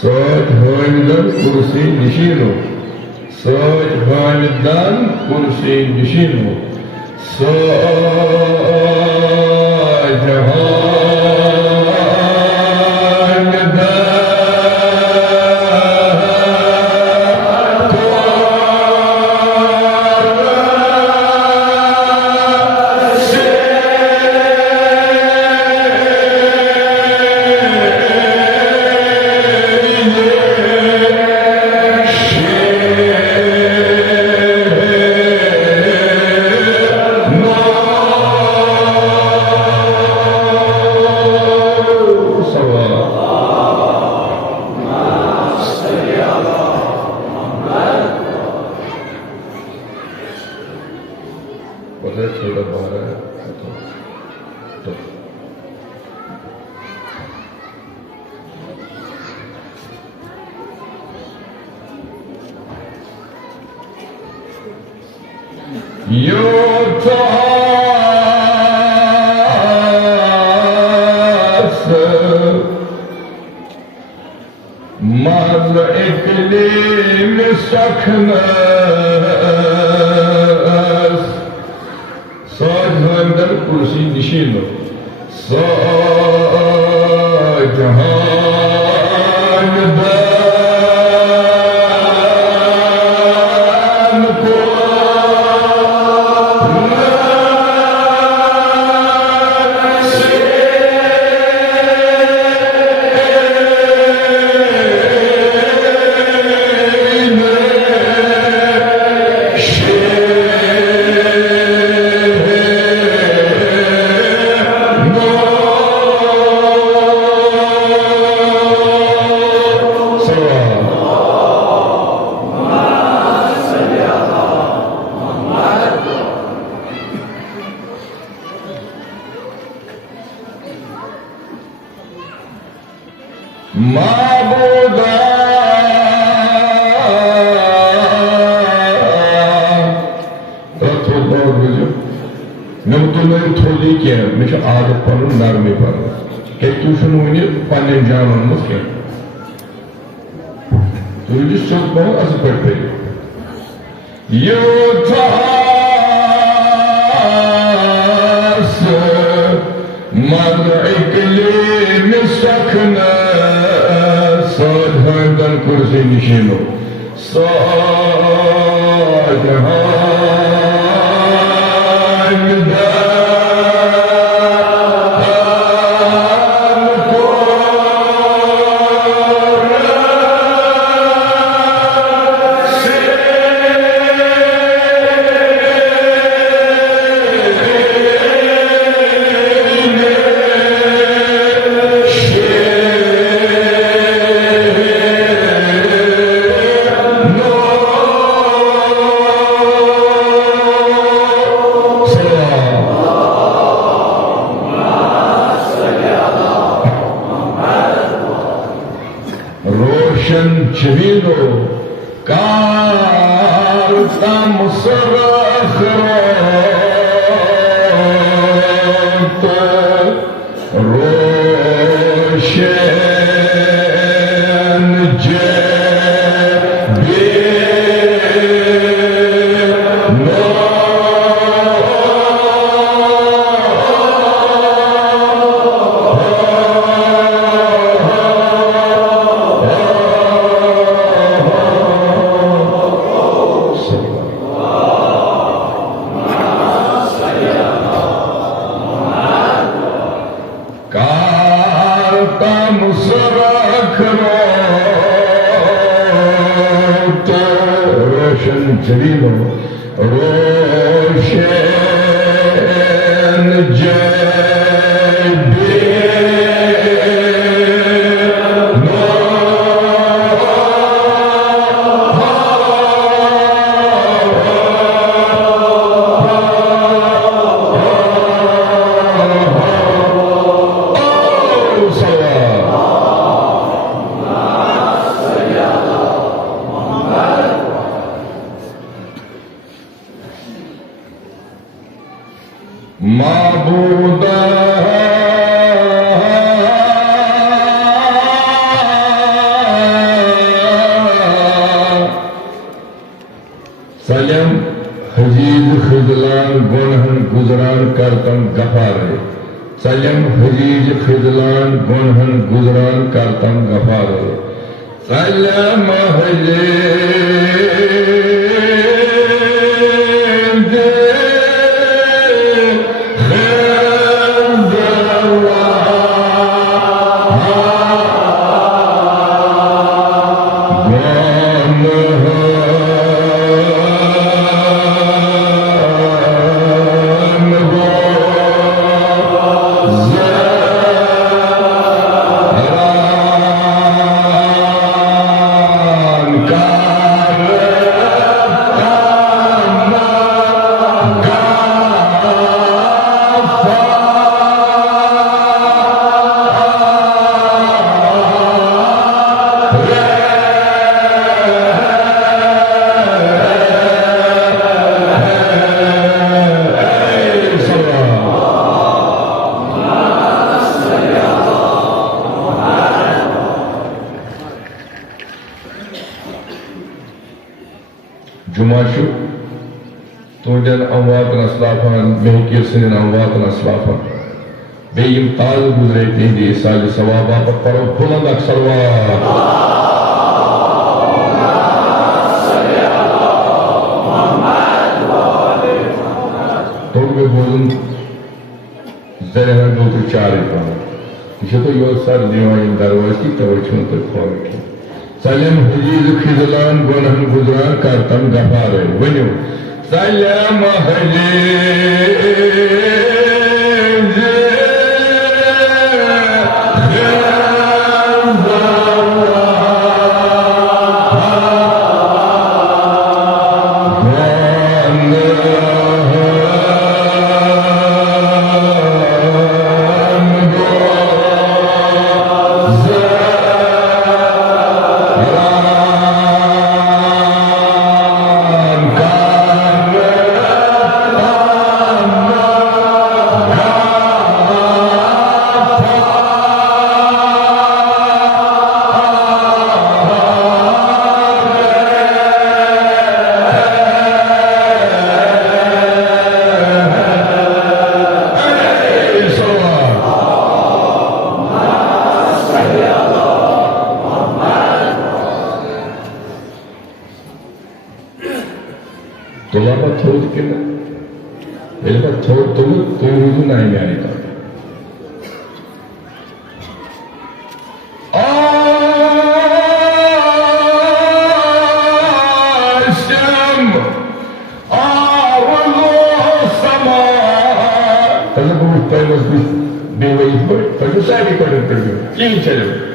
Saat Hoyundan Kursi Nishino Soy Valdan kursi nişinu. Soy Jahan'da Maz iklim saknaz Soy Valdan kursi nişinu. Soy Jahan'da Mabuda थोड़ा बुझो मैं तुम्हें थोड़ी क्या मैं आदत पढ़ूं नरमी पढ़ूं क्या तू सुनो इन्हें पाने जाना मुझे तू जिस चौक पर ऐसे पढ़ते योद्धास मर इकलीम सकना Soy Valdan kursi nişinu. Soy Jahan'da Civilo, carta musarrafrante, roshen jebir, Roshan Jalilo, Roshan Jabir, Mabuda सलम हजीज खिजलान गुनहन गुजरान करतम गफारे सलम हजीज खिजलान गुनहन गुजरान करतम गफारे सलम जुमाशु तुंदन अमवात असलाफान महकीर सन अमवात असलाफान बेयम ताज गुजरे तिंदी साल सवाबा पर परो बुलंद अक्सरवात तुम बोलूं जरा दो तो चार ये तो यो सर दीवान दरवाज की तवज्जो तो खोल के सलम हजीज खिजलान गुनहन गुजरान करतम गफारे वन्यो सलम हजीज तुलाबा थोड़ के ना मेरे थोड़ तुम रुजू नहीं में आने का आशम आवलो समा तब वो पहले उसकी बेवई पर तो सारी कॉर्डर कर दिया क्यों चले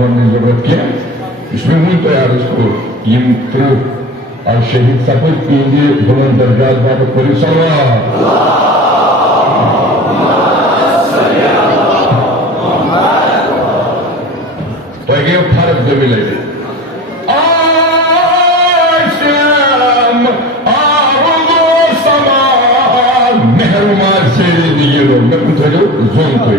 बनने जरूरत क्या इसमें मुझ तो यार इसको यम और शहीद सफर कीजिए बुलंद दर्जात बाबत पर तो ये फर्क जो मिले मेहरबान से ये लोग मैं पूछा जो जोन कोई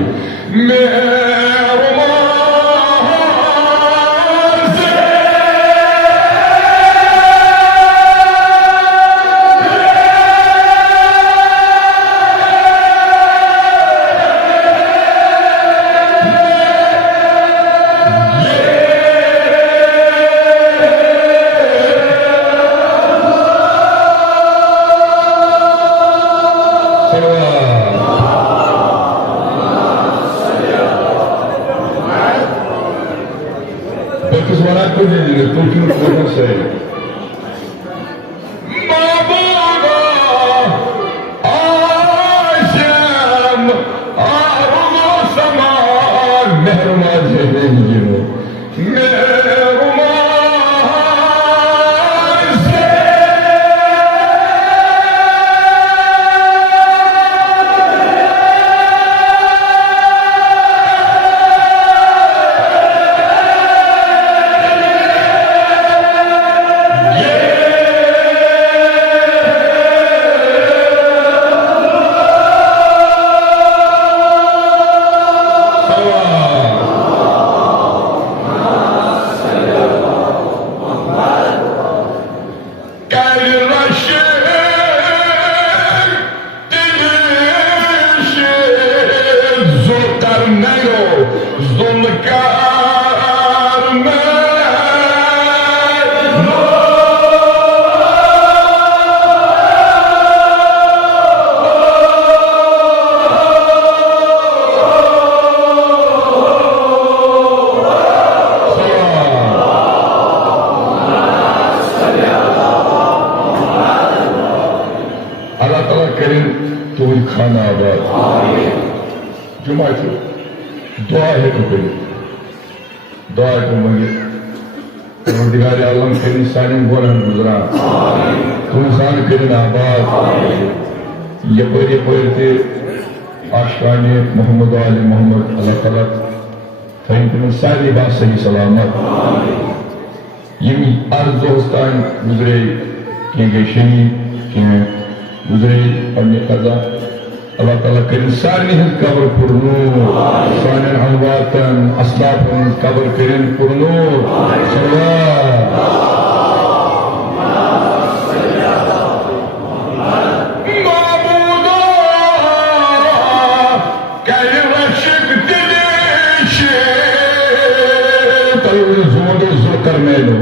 आशकाने मोहम्मद आले मोहम्मद अल्लाह ताला थैंक सारी बात सही सलामत यम अर्ज दोस्तान गुजरे क्या गए शहीद क्या गुजरे पन्ने कजा अल्लाह ताला करें सारी हिंद कब्र पुरनो सारे अनवातन असलाफन कब्र करें पुरनो सल्लल्लाहु करने लो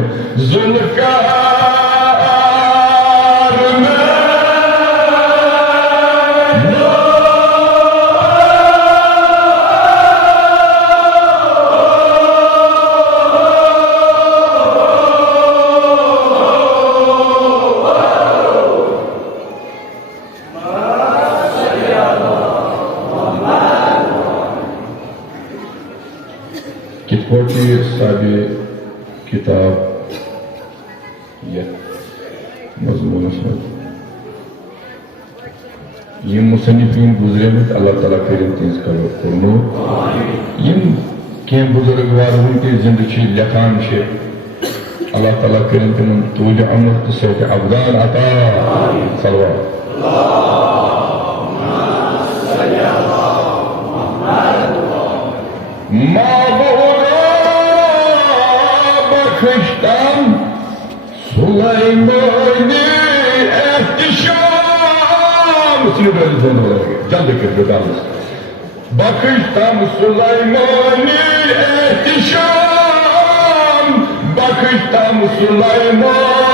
जुल्कार कितोटी साबे किताब या मजमून ये मुसन्निफीन गुजरे में अल्लाह ताला करें तीस करो कुर्नो यम के बुजुर्गवार उनके जिंदगी लखान शे अल्लाह ताला करें तिन तूज अमर से अबदान अता सल्लल्लाहु Bakıştan Süleyman'ı ehtişam Sini böyle son olarak can dökür yalnız Bakıştan Süleyman'ı ehtişam Bakıştan Süleyman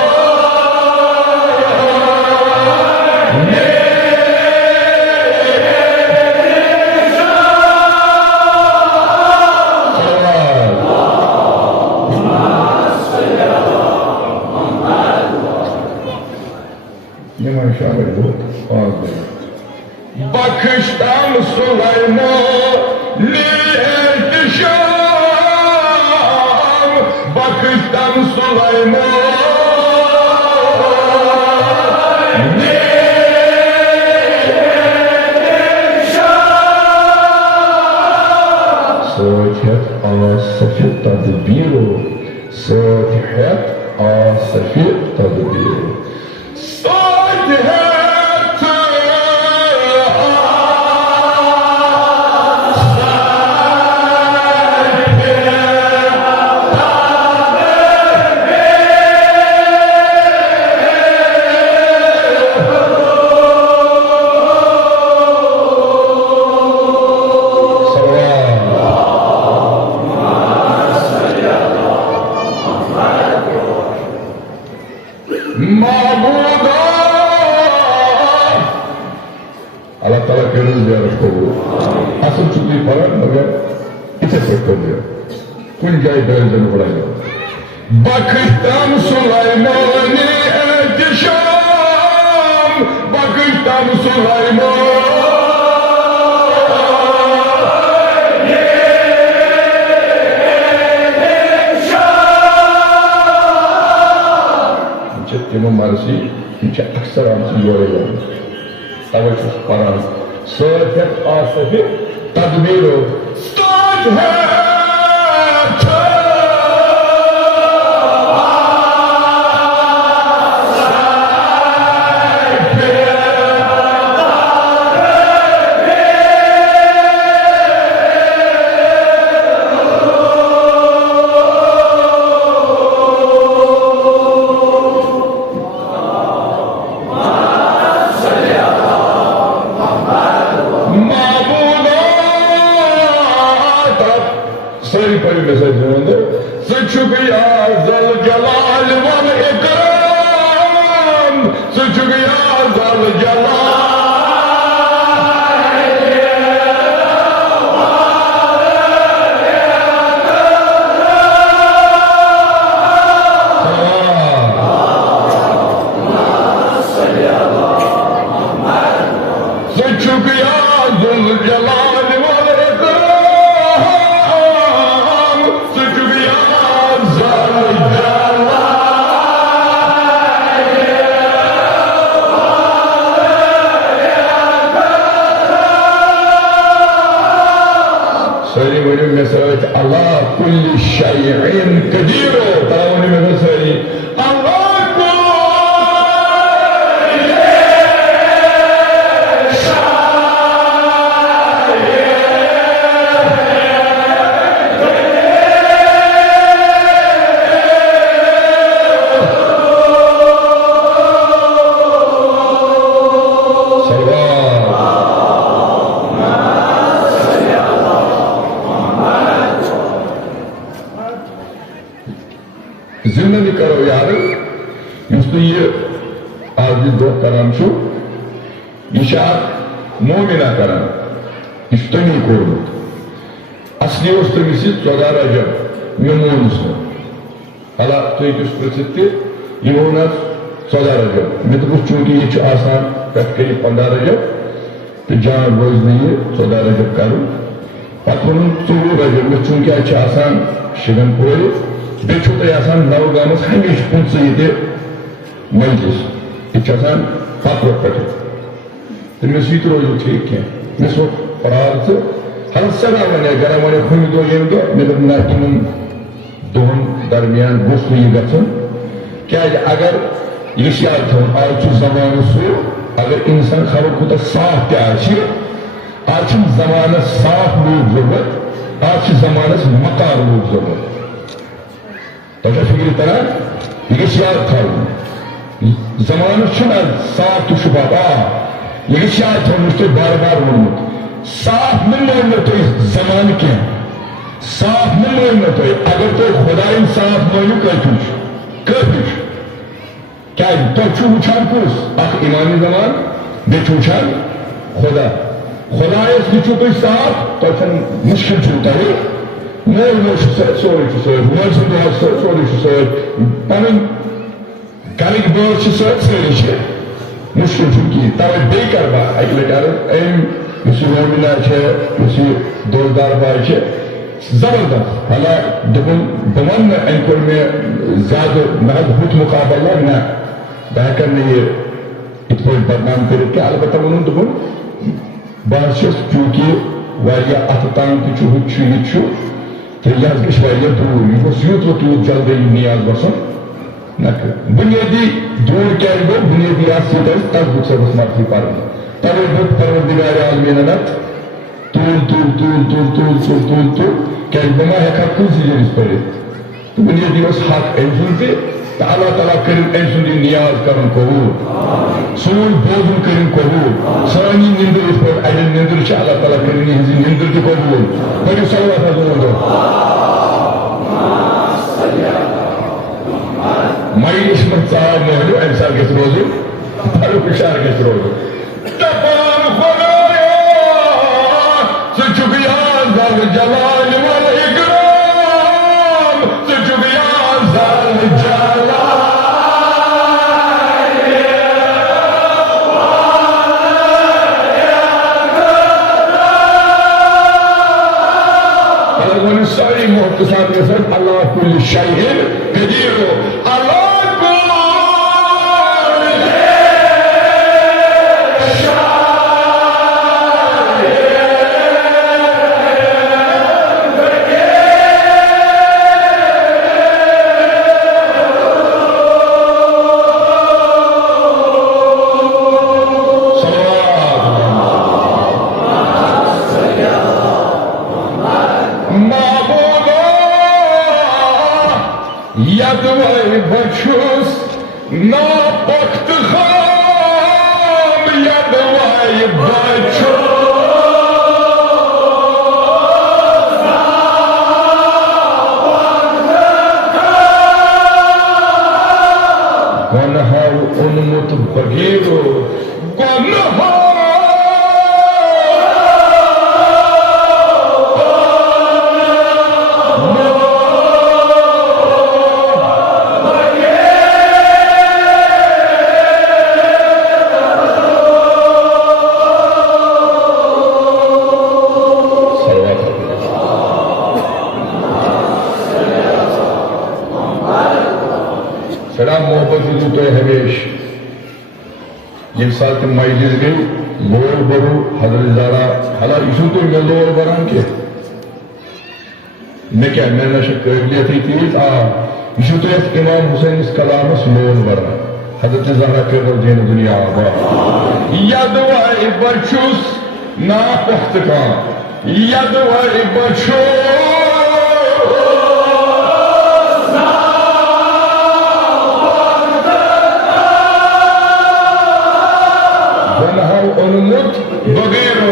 Bakıştan Süleyman'ı ehtişam ziyaret kolu. Asıl çünkü falan mıdır? İte sektörüyor. Kuncay benzeri bulayıyor. Bakıştan Süleyman'ı ertişam, bakıştan Süleyman. Cuma marsi, ince aksaramsi yoruyor. Tavaşız paran. Sözet asafı tadbiro. Start her. Sayın Pari mesajlarında Sıçıkıya zal celal vel ikram, Sıçıkıya zal celal Sıçıkıya zal celal vel ikram. Söyleyeyim benim mesajı Allah kulli şeyin kadiru. Daha onu mesajı Allah जिंदगी करो यार युस्तु ये आज दो करम छु इशार मोमिना करम इस्तनी कोरु असली उस्तु मिसी चौदारा जब यमोनस अला तो एक प्रसिद्धि यमोनस चौदारा जब मैं तो कुछ चूंकि ये आसान कटकरी 15 जब तो जान रोज नहीं है 14 जब करूं पत्थरों 14 जब में चूंकि अच्छा आसान शिगन पूरे बेचुते आसान नवगामस हमेशा पुंसे ये मजलिस इच्छासान पात्र पटे तो मैं सीत रोज ठीक है मैं सो प्रार्थ हर सगा मने गरा मने खुमी दो ये दो मेरे नाकिन दोन दरमियान गुस्से ये गचन क्या अगर ये शायद हम आज ज़माने से अगर इंसान खबर को तो साफ प्यार शी आज ज़माने साफ लोग ज़रूरत आज ज़माने मकार लोग ज़रूरत तो क्या फिक्र तरह ये शायद था ज़माने शुना साफ तो शुभाता ये शायद हम उसके बार बार बोलते साफ नहीं बोलने तो इस ज़माने के साफ नहीं बोलने तो अगर तो खुदा इंसाफ नहीं कर क्या तो चूचान कुछ आख ईमानी ज़मान बेचूचान खुदा खुदा इस बिचू तो साफ तो चन मुश्किल चूता है मोर मोश सोरी मोर सुंदर सोरी पवन कालिक बोर सोरी मुश्किल चुकी तब बेकार बा अगलेकार एम इसी मोमिना छे इसी दोलदार बाई छे जबरदस्त हाला दुबन बमन एंकर में ज़्यादा महज हुट मुकाबला ना बहकर ने ये इतना बदनाम करके अलबत्ता उन्होंने दुबन बारिश क्योंकि वारिया अततान की चुहुट चुहिचु तेजाज के वारिया दूर ये वो यूथ वो तू जल्दी नियाज बसन ना कर बुनियादी दूर क्या है वो बुनियादी आस्ते तक बुक से बस मारती पार तब वो बुक परवरदिगार आलमीन ना तूल क्या बना है का कुछ चीज़ें इस पर तो बुनियादी बस हाथ एंजुल पे ताला ताला करीम एंजुल नियाज करन कबूल सोल बोझुल करीम कबूल सानी निंदर इस पर आयन निंदर चाला ताला करीम हिंदी निंदर की कबूल बड़ी सलावत है दोनों माई इस्मत साहब मोहल्लो इंसान के सरोज़ो तारो पिशार के सरोज़ो तबार खुदाया जलाल वल इकराम तुझ या ज़ाल जलाल और सारी मुख्तसार के साथ अल्लाह कुल शैइन कदीर अल्लाह यदवाई बचुस ना पख्त खाम यदवाई बचुस गनहाव उन्मुत बगीरो गनहाव मोहब्बत तो हमेश ये साल तम मजलिस गई लोर बरू हजरत ज़ारा हला यू तो मे लोर बरान के मे क्या मे ना काबिलियत तीज यू तो इमाम हुसैन कलामस लोर बरान हजरत ज़ारा कर दिन दुनिया आबा यदवाई बचुस ना पख्त का यदवाई बचो उन्मुत बगैरो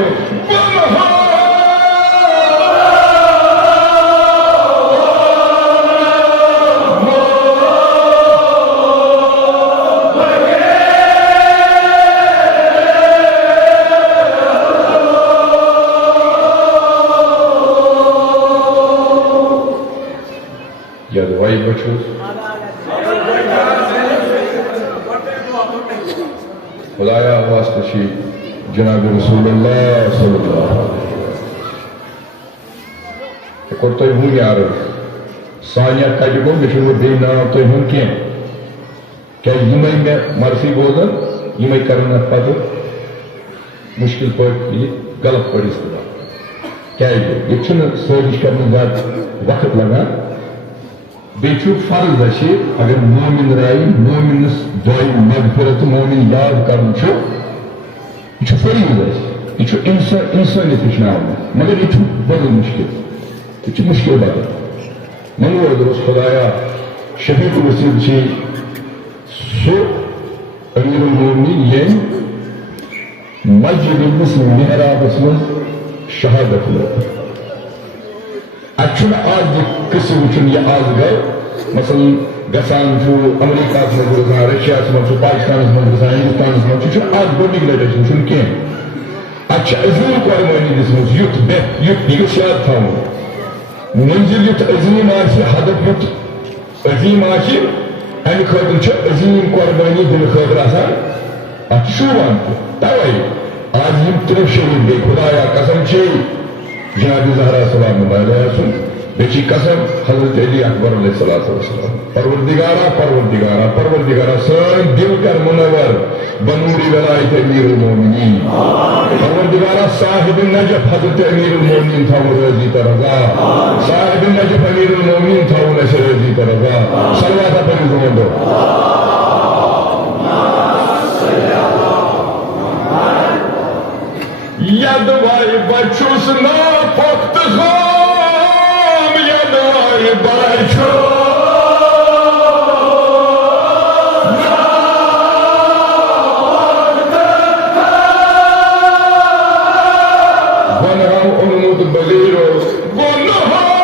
यदवाई बचो खुदाया वास्ते शी जनाब रसूलुल्लाह सल्लल्लाहु अलैहि वसल्लम तो हूँ यार सानिया कज गो मे बे नाव तो हूँ कह क्या यमे मे मर्फी बोजन यमे कर पे मुश्किल पे गलत पे इस्तेमाल क्या ये साजिश कर वक्त लगान बे फर्ज अगर मोमिन राय मोमिनस दुआ मगफिरत मोमिन याद कर यह फरीज यह इंसानियत हेचनाव मगर यह बदल मुश्किल यह मुश्किल बदल मनोर खुदाया शफीक वसील सो अमीरुल मोमिनीन ये मस्जिद मेहराबस मज शहादत लोग आज किस वुचन यह आज गए मसलन गसान अमेरिका मज गसान रशिया मज पाकिस्तान मज गसान हिंदुस्तान मज आज गोडिक लट वुचन कह अजीम कुर्बानी दिसमज युथ यह याद थो मंजिल युथ अजीम हदफ युथ अजीम अमे खतर अजीम कुर्बानी दिन खतर आसान शुबान तवे आज यम त्रे शहीद गई खुदाया कसम जनाब ज़हरा सलाम सुन बेची कसम हजरत अली अकबर अलैहिस्सलाम परवरदिगारा परवरदिगारा परवरदिगारा सन दिल कर मुनव्वर बनूरी वलायत अमीरुल मोमिनीन परवरदिगारा साहिब नजफ हजरत अमीरुल मोमिनीन था रजी तरजा साहिब नजफ अमीरुल मोमिनीन था नशर रजी तरजा सलवात पर जुमन दो यदवाई बचुस ना पख्त खाम यदवाई बचो गनहाव उन्मुत बगीरो गनहाव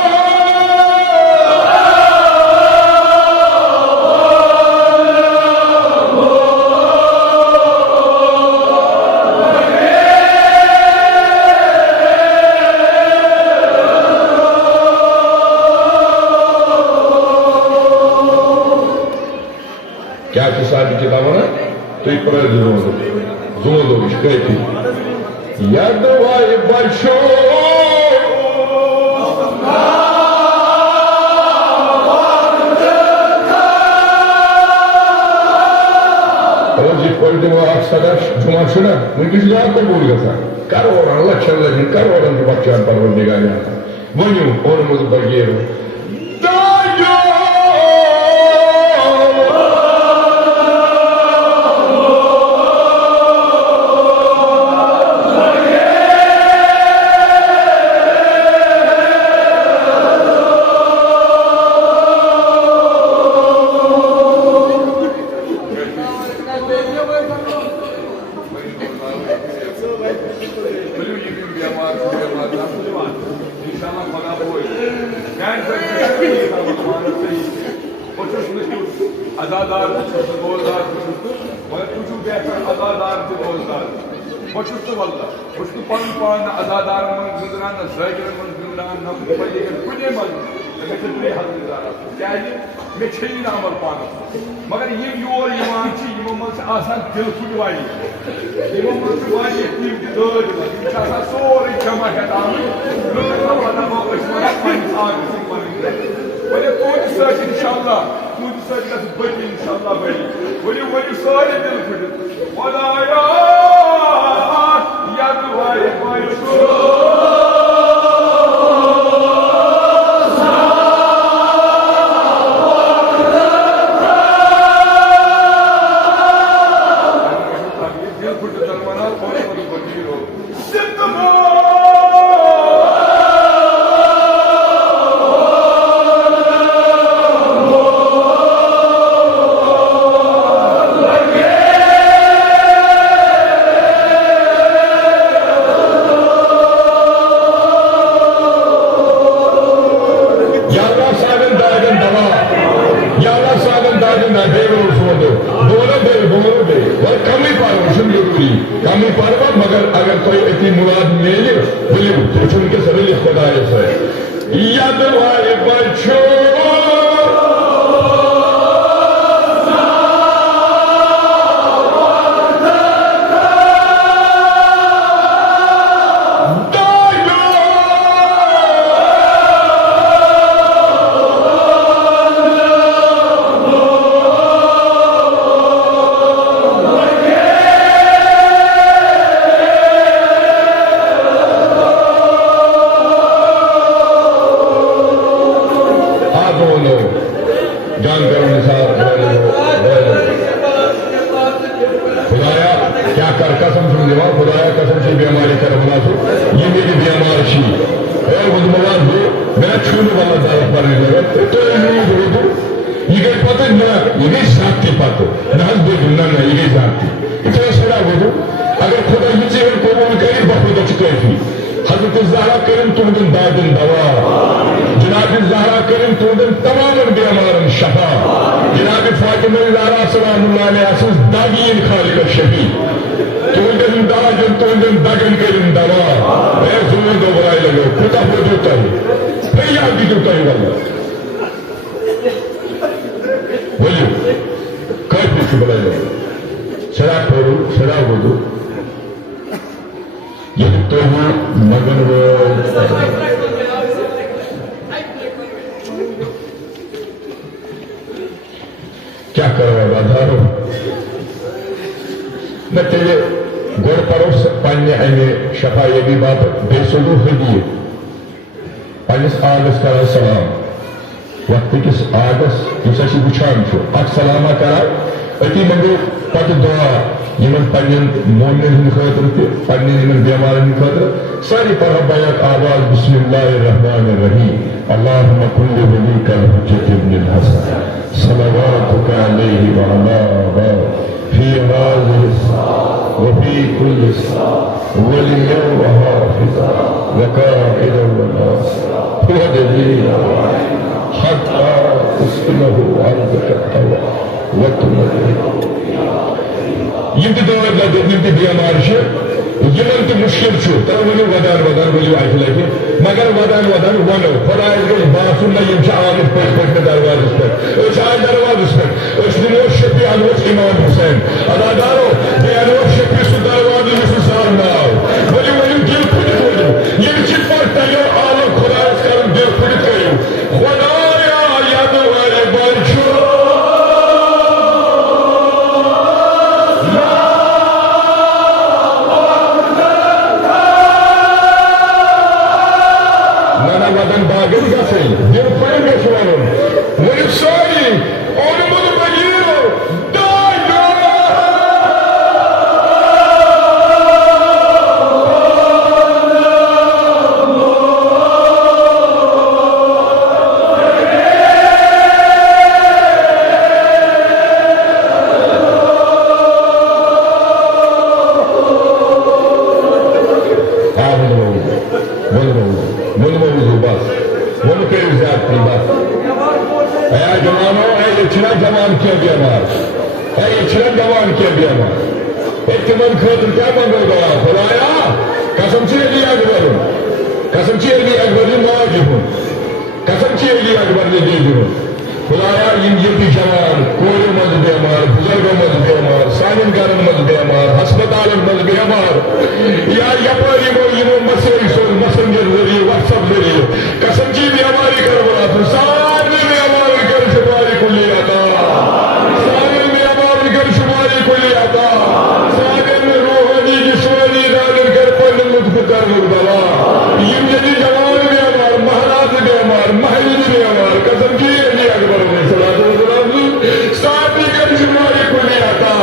क्या साथी किताब ना तो जोलो कति यदवाय बचो सदा जुमा वनकस कबूल ग करोड़न लक्षन लगे करोड़न बच्चान परवरदिगार वनु ओनमुत बगैर अदादार गोलदार अदादार गोलदार बहुत वल्ला पन पान अदादार मन गुजरान जागिर मन गुजरान कुने मन क्या मे अमल पान मगर योर मज दिल फुटवाई सोरे जमा इंशाल्लाह बड़ी इंशाल्लाह बड़ी वो सारे दिल फुट वलाया याद भाई भाई कमी पार्वा मगर अगर कोई इतनी मुराद मिले बोले तो उनके सभी खुदा है याद वाले बच्चों खुदाया क्या कर कसम सुन देवा खुदाया कसम से बीमारी कर बना सो ये मेरी बीमार छी और वो मवाद हो मेरा छूने वाला दावा पर लगा तो नहीं हो तो ये गए पता ना ये गई जाति पातो ना दे ना ना ये गई जाति इतना सड़ा हो तो अगर खुदा ये चीज को वो करे बहुत अच्छी थी हजरत ज़हरा करीम तुमदन दादन दवा जनाब ज़हरा करीम तुमदन तमाम बीमारन शफा जनाब फातिमा ज़हरा सलामुल्लाह अलैहा दागीन खालिक शफी तुमदन दागन तुमदन दगन करीम दवा ए जुमन दो बुराई लगो खुदा हो देता है फिर याद भी देता है वाला बोलिए कई कुछ बुराई लगो शराब पढ़ो शराब हो दो ये तो है मगन वो क्या करो बाधारो न तेरे गोर परोस पान्य अने शफा ये भी बात बेसुलू हदिये पानिस आगस का सलाम वक्त किस आगस जिस वुचान अख सलामा करा अति मंगो पत दुआ यमन पन्न मोमिन खतर पन्न बेमारन खतर सारी पढ़ बैक आवाज बिस्मिल्लाहिर्रहमानिर्रहीम अल्लाहुम्मा कुल्लि वलीका हुज्जत इब्न हसन सलवातुका अलैहि व अला फी हाज़िहि व फी कुल्लि वलिय्यन व हाफ़िज़ा व काइदन व नासिरा वदलीला हत्ता तुस्किनहु अर्दका तवा व तुमदिहु यम बेमार यमन तो मुश्किल तो वो वदान वदान वो अक लगे मगर वदान वदान वनो खुदा गई बासुन ना आमिर पे दरवाज पे आय दरवाज पे नमो Shafi onu bunu bagiro, dayo. Bunu bas. Bunu köyümüze yaptın bas. Eğer zamanı geçiren zaman kebiyemez. Geçiren zaman kebiyemez. Etkimen kırdırken ben böyle var. Kolaya kasımçı eliye akbarım. Kasımçı eliye akbarım ne acibim. Kasımçı eliye akbarım ne diyeceğim. Kolaya yiyecek zaman koyulmazı diyemez. Buzargılmazı diyemez. Sanin karınmazı diyemez. Hasbetalarımızı diyemez. Ya yaparım o yılın masayı sol. Messengerleri, WhatsApp'ları. Kasımçı bir amari karabılatı. Sani bir amari karışımari kulliyata. Sani bir amari karışımari kulliyata. Sani ruhani cismani dalir karpanın lütfu karnır bala. 27 zamanı bir amar, maharatı bir amar, mahallini bir amar. Kasımçı eli akbarım. Salatu ve selamu. Sani karışımari kulliyata.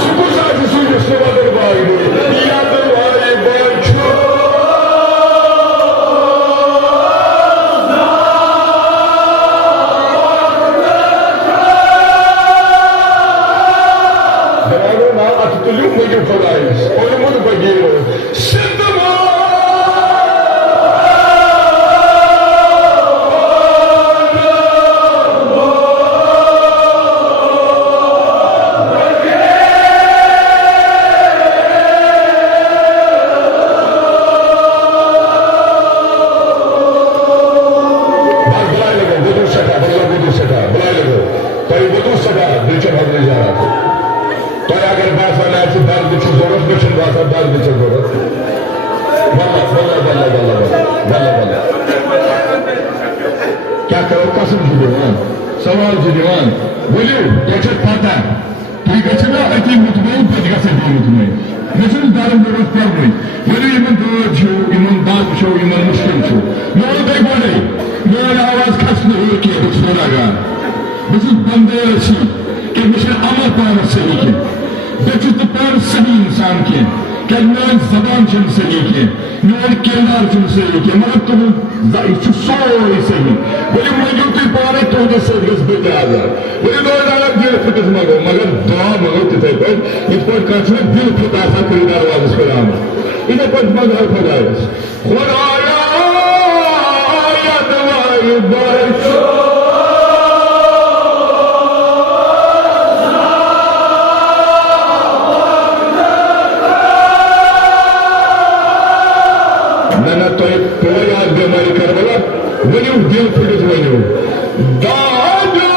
Suku saati suyu sıvadır bağlı. Yadır var, barçı. Atitulhum muito feliz. Olha muito bagulho. Sinta सवाल जुड़ीवान बोलियो यचत पाता तुई गचना अति मुतमई पदिका से दी मुतमई नजर दारम दरस पर गई बोलियो इमन दो जो इमन दाद शो इमन मुश्किल शो नो दे बोले नो आवाज खसने हो के बसोरागा बस बंदे रसी कि मुझे अमर पर सही के बचत पर सही इंसान के कलमान जबान चन सही के नो किरदार चन सही के मतलब तुम जाइच सोई सही बोले मुझे तो पारे तो दे से गस बेजाजा बोले दो डालक दिल फिटस मगो मगर दुआ मगो ते पर इस पर काछे दिल फिटा सा किरदार वाज कलाम इने पर मगर फदायस खुदाया या दवाई बरसो Nana toy poya gamari karbala वन्यू दिल फिटस वन्यू दादो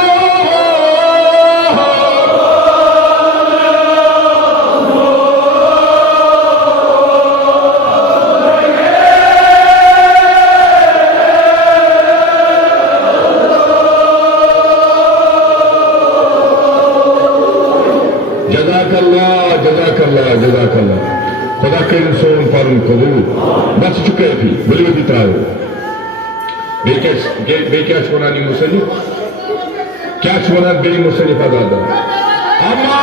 जज़ाकल्लाह खुदा के सोन पारुन कबूल बस चुके थी बलियो दिताओ बेक्या छोनानी मुसली क्या छोना बेरी मुसली पदादा अम्मा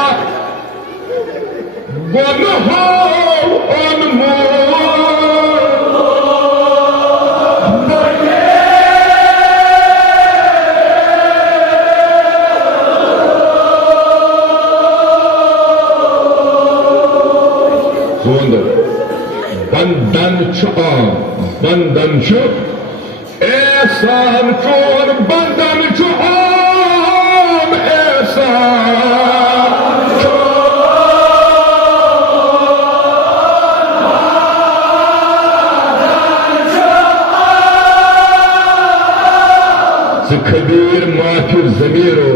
गनो हो on बंदन चुप एहसान चोर बंदन चुप एहसान चोर खबीर माफिर जमीरो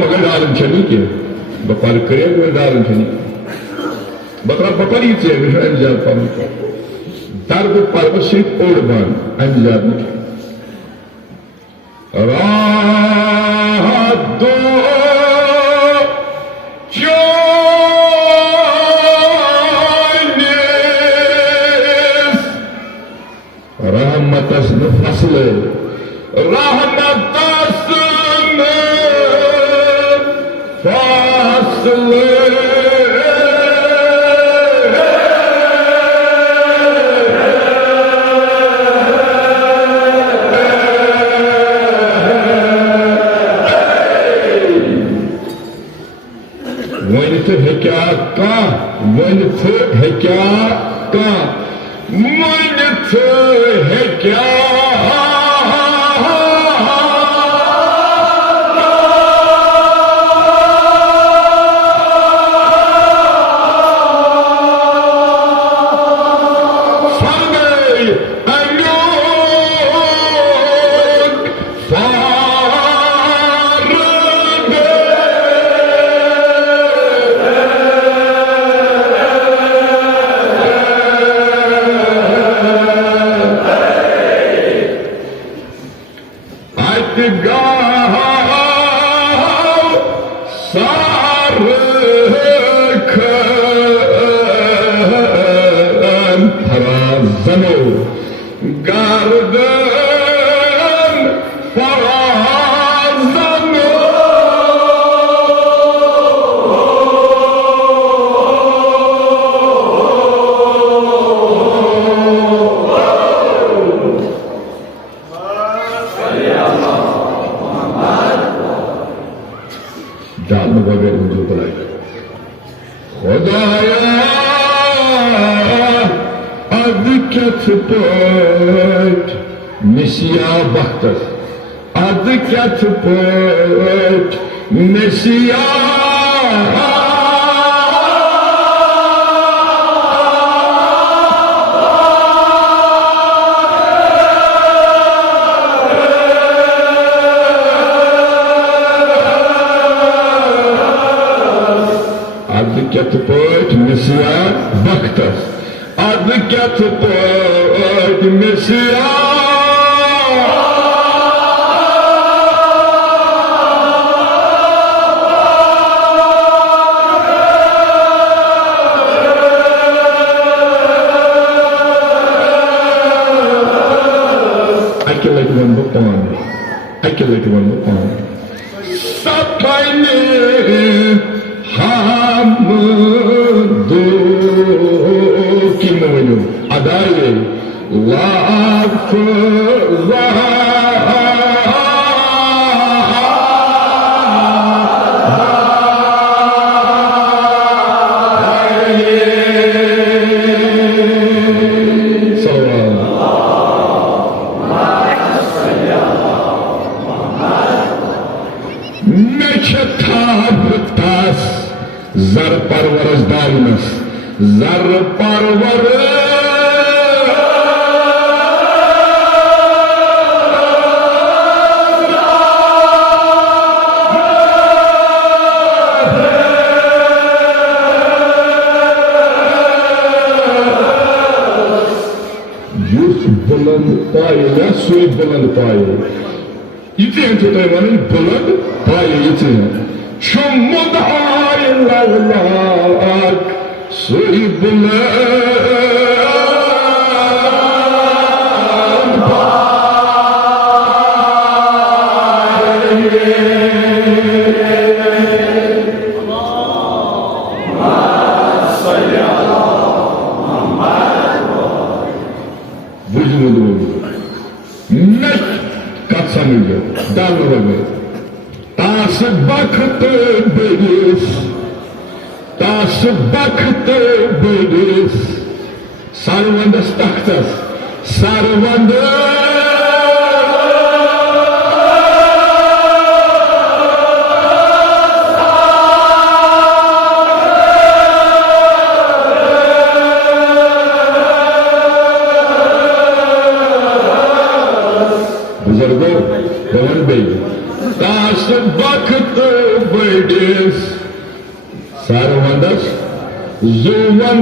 मगर डालन छनी के बपार करे कोई डालन छनी Bakar paparice enjal pamika. Darbu parvasit orban enjal. Raddo joynes rahmatasını faslı rahmatasını faslı Manitı hekâka Manitı hekâka Farmey Ayyuk sarıkın parazanı gardın parazanı Canlı ve ucu kolay. Hodaya adı ketipet Mesiya baktır. Adı ketipet Mesiya Adı ketipet Mesiya baktır. Adı ketipet Mesiya I can like one book on. I can like one book on. Sapayne hamdu kim oyunu? Adayı lafıza Meçetabıtas zar parvarız davnız zar parvarız Yus bulan payına suy bulan payı İtiyen tutaymanın bulan payı itiyen Çumud ayınlarlar suy bulan payı Nek katsanıydı, davranı. Tası baktı beniz, tası baktı beniz. Sarvandas taktas, sarvandas. Buzargo, Devan Bey. Tas baktı beniz, sarvandas, zuvan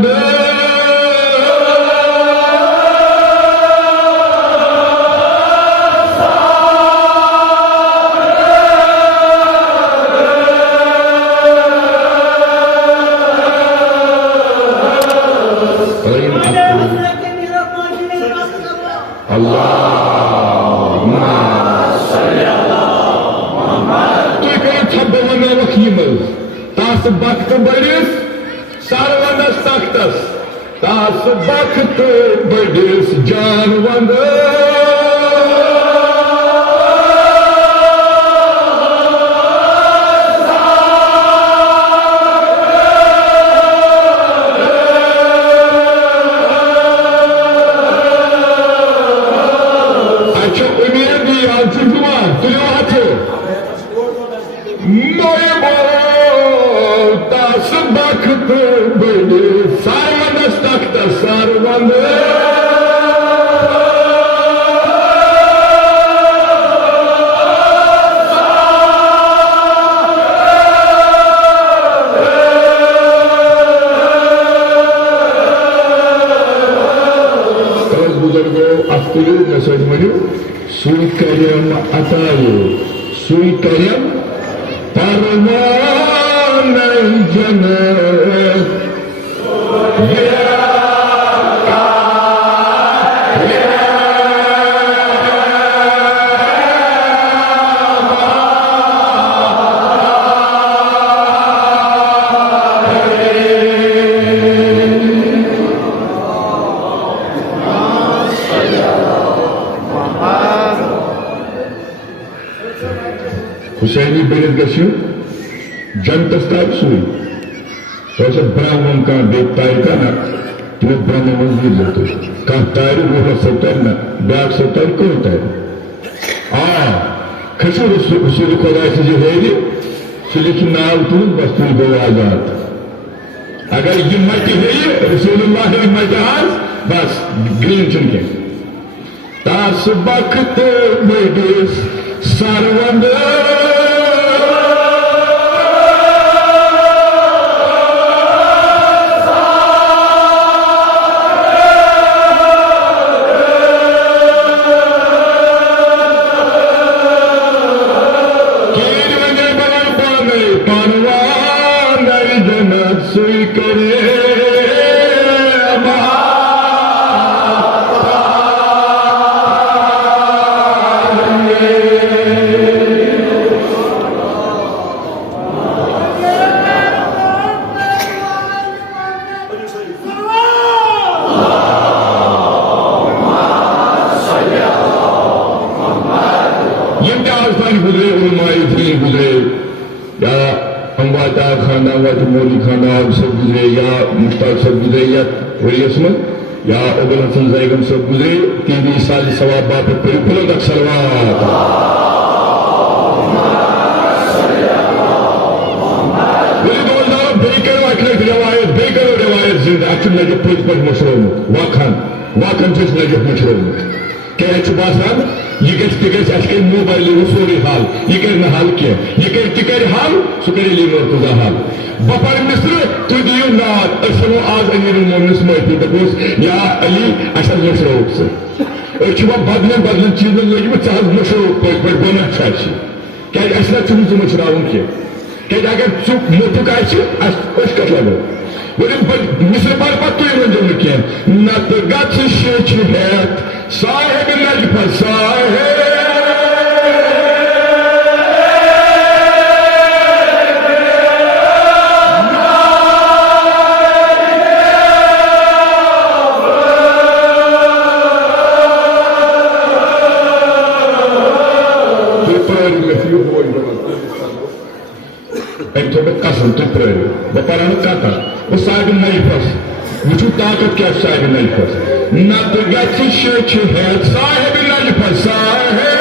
Allahumma salli ala Muhammad. Tuh kalau coba menolak yimel, tas bakta baris, sarvanas taktas, tas bakta baris janwanda. Suikaryam atayu, suikaryam parmanay janat. Husaini beres gasiu, jantas taib sui. Soalnya Brahman kan detai kana, tu Brahman manzil jatuh. Kan taib gula setan, dak setan kau taib. Kasur usul kolay se jeheri, sulit naal tu bastu bewazat. Agar ये मर्ती है रसूलुल्लाह ने मजाज बस green चुनके तास बखत मेडिस सरवंद मोली खाना सब गुजरे या मुश्ताक सब गुजरे या वरियसमत या ओबल हसन जैगम सब गुजरे 3 साल सवाब बाप परिपूर्ण सलवात बेकर रिवायत जिंदा अचुन लगे पोज पर मशरूम वाखन जिस लगे मशरूम क्या है बासान ये गज अशके मोबाइल सोरी हाल ये कर हाल क्या ये कर हाल सु कर लिमर तुझा हाल बपर मिस्र तु दियो नाद असमो आज अमीरुल मोमिनीन मोइती दपोस या अली अशद मशरूक से अछवा बदलन चीजन लगी में चाहत मशरूक पर बना चाची क्या असला तुम मशराउन के क्या अगर चुप मोटू का अस कट लगो बोले मिस्र पर पत्तो रंजन के नत गच शेच है साहिब नज फसाहे कसम तो बपारा कथा वो साहिब नहीं फस वुचू ताकत क्या साहिब नहीं फस न तो गच शेच है साहिब नहीं फसा है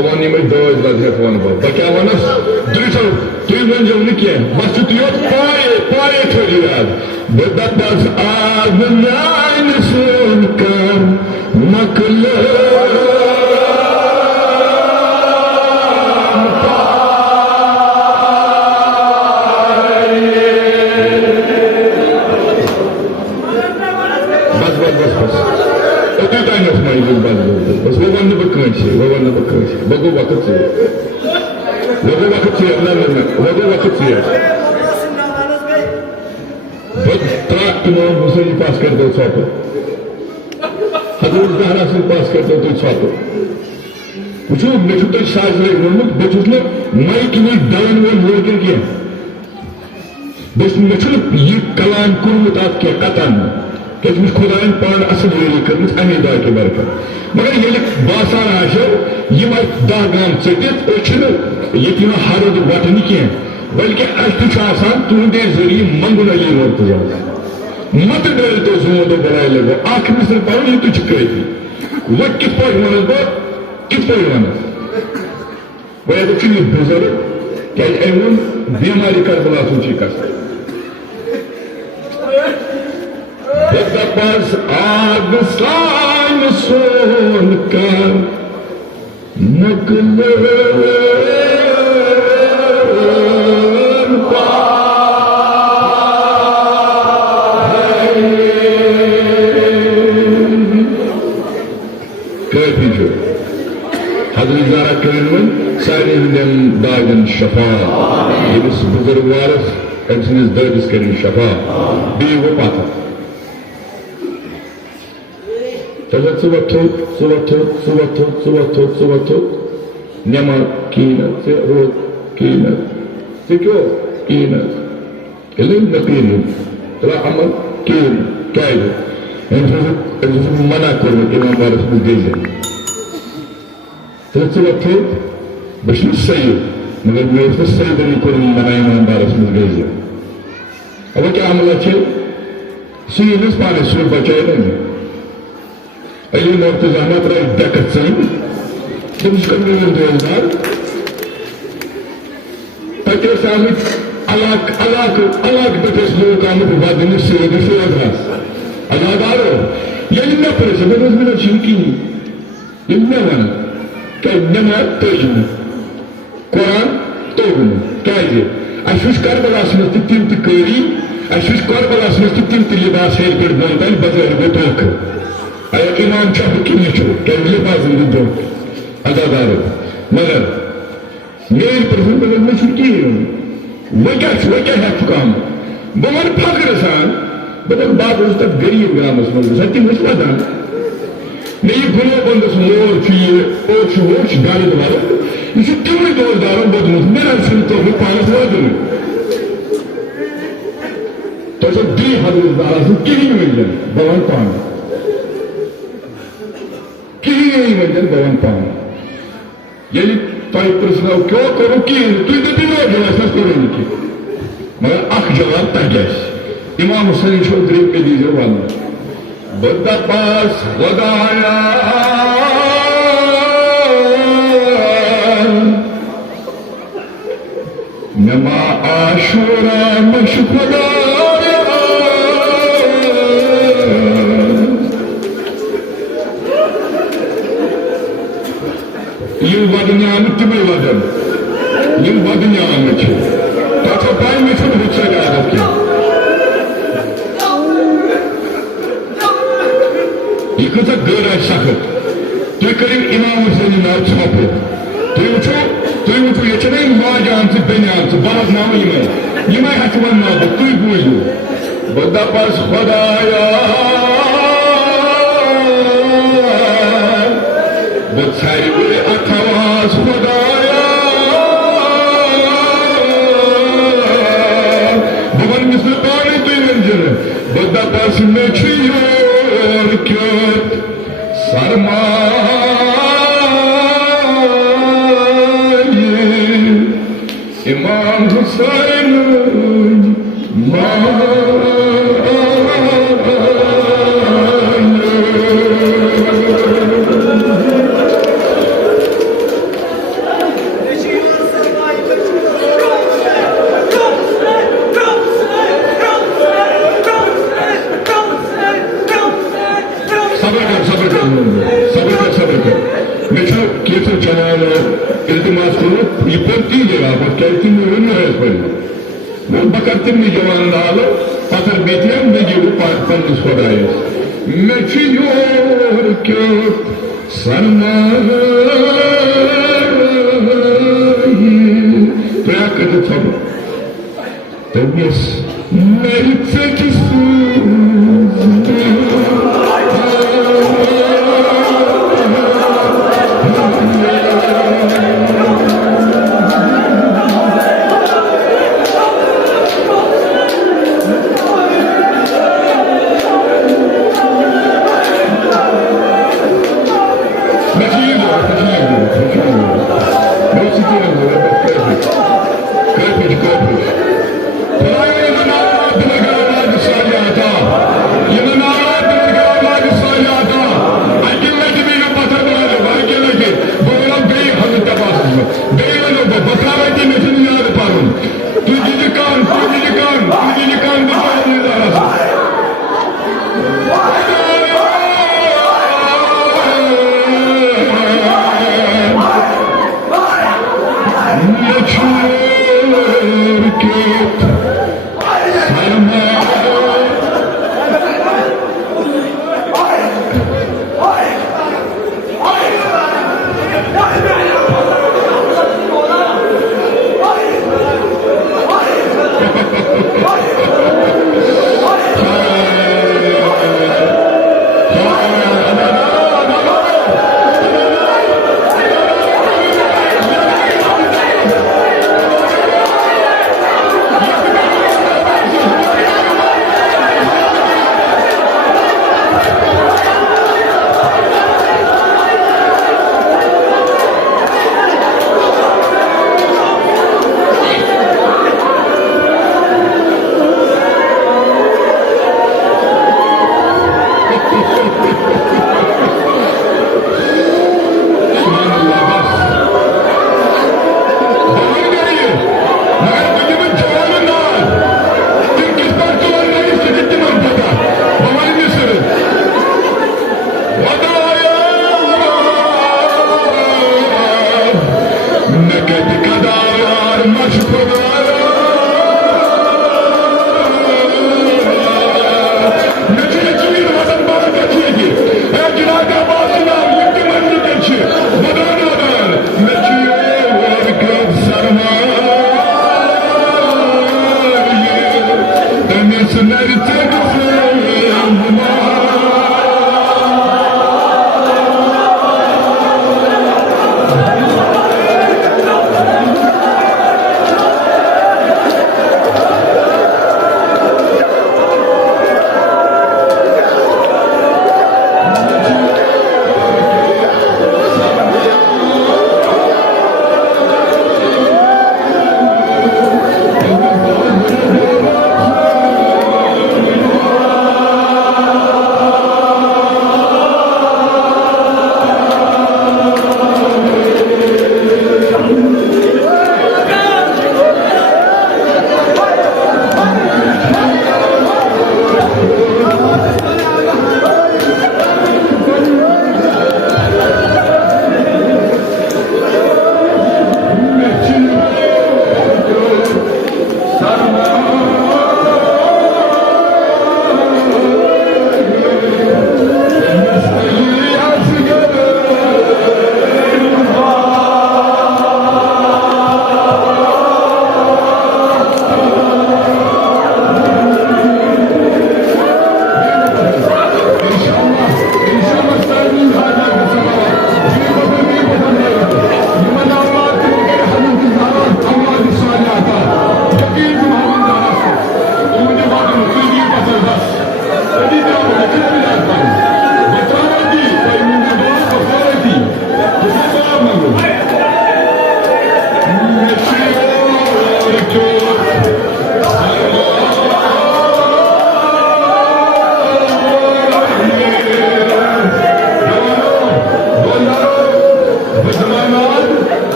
वन यम दज वजह वन बह क्या वनस दुसो तुम वनजो न कह बस तुत पाए थो याद बह दपस आज मान सोन कर मकल बस वो वन बह गो वक्त त्रा इमाम हुसैन पास कर दो छप हजरत जहरा से पास कर दो तुम छप वो मे तुम साज लग वोनमुत बहुत मई कि दवन वो लोकन कह मे यह कलाम कोर्मुत अत कह कतन क्या खुदान पान असल वली कर अमे दह के बरकत मगर ये बासान आशो यम दह गाम चटित ये हरद वटन कह बल्कि असान तुंदे जरिए मंगुन अली मुर्तजा मत डर तो जोन दो बनाए लगो आख मिसल पढ़ो ये तुझ कहती वो कित पे वन बह कित पे वन वह बुजुर्ग क्या अमन बीमारी करबला कस दपस आग सान सोन कर नकल हजरा कर सारे दागन शफा यमिस बुजुर्ग वारस अम सिंस ददिस कर शफा बी वो पथ तब सुवथुत नमा कीन से रोज कीन से क्यों कीन इल्म नकीन तला अमल कीन क्या है मना करो इमाम वारस में दे तो सुवथुत बशु सही मगर मैं उसको सही बनी करो मना इमाम वारस में दे अब क्या अमल अच्छे सुई निस पाने सुई बचाए नहीं अली मुर्तजा मात्र दकत सन तुम कम्युनिटी दोजार तक आमित अलग बस लोग आमित वादन से रास अदादारो ये न पर जबरदस्त में चिंकी ये न वन क्या नमा तर्जुमा कुरान तोगुन क्या है अशुष करबलास में तिम तिकरी अशुष करबलास में तिम लिबास है पर बनता बदल वो तोक आया इमाम चप की क्या लिबास दो अदादारो मगर मेरे प्रभु बदल में छुट्टी वजह है काम बह वन फख्र सान बदल बात तक गरीब गामस मज तम वदान मे यह गुनो बंदस मोर वो गालिद वाल यह तम दोजदारों बोदमुत मे तो पानस वादन तो दी हजरत कहीं वन बह वन पान कहीं वन बह वन पान ये तुम प्रश्न क्यों करो कहें तुम दपो जवाब करो कि मगर अख जवाब तक इमाम हुसैन चौधरी पे दीजिए वन बदपास खुदाया नमा आशुरा मश खुदाया यह वदन तम वदन यम वदन तथा पाई मे हुत्सा आदत क्या यह कत गैर सख्त तुम करो इमाम हुसैन नाव छप तुम वो ये माज आम बेन आम बहत नाव यमें हथ वन बह तुम बूझू बदपस खुदाया बसारी अथवास खुदाया बवन मिसल पानी तुम वन बदपस मे योर क्यों सरमाये इमाम हुसैन sabır कर मैं सब केसर चलान इल्तिमास करो ये पड़ती जगह पर कहती में वो है पर वो बकरते में जवान डालो पत्थर बेटे में जो पाठ पर निस्पदाए मैं चियोर क्यों सरमाई तो या कर सब तो बस मेरी फेंकी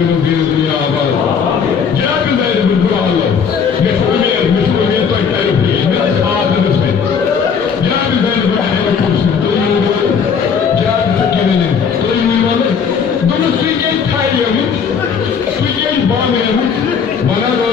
Başkanım bir dünya var. बना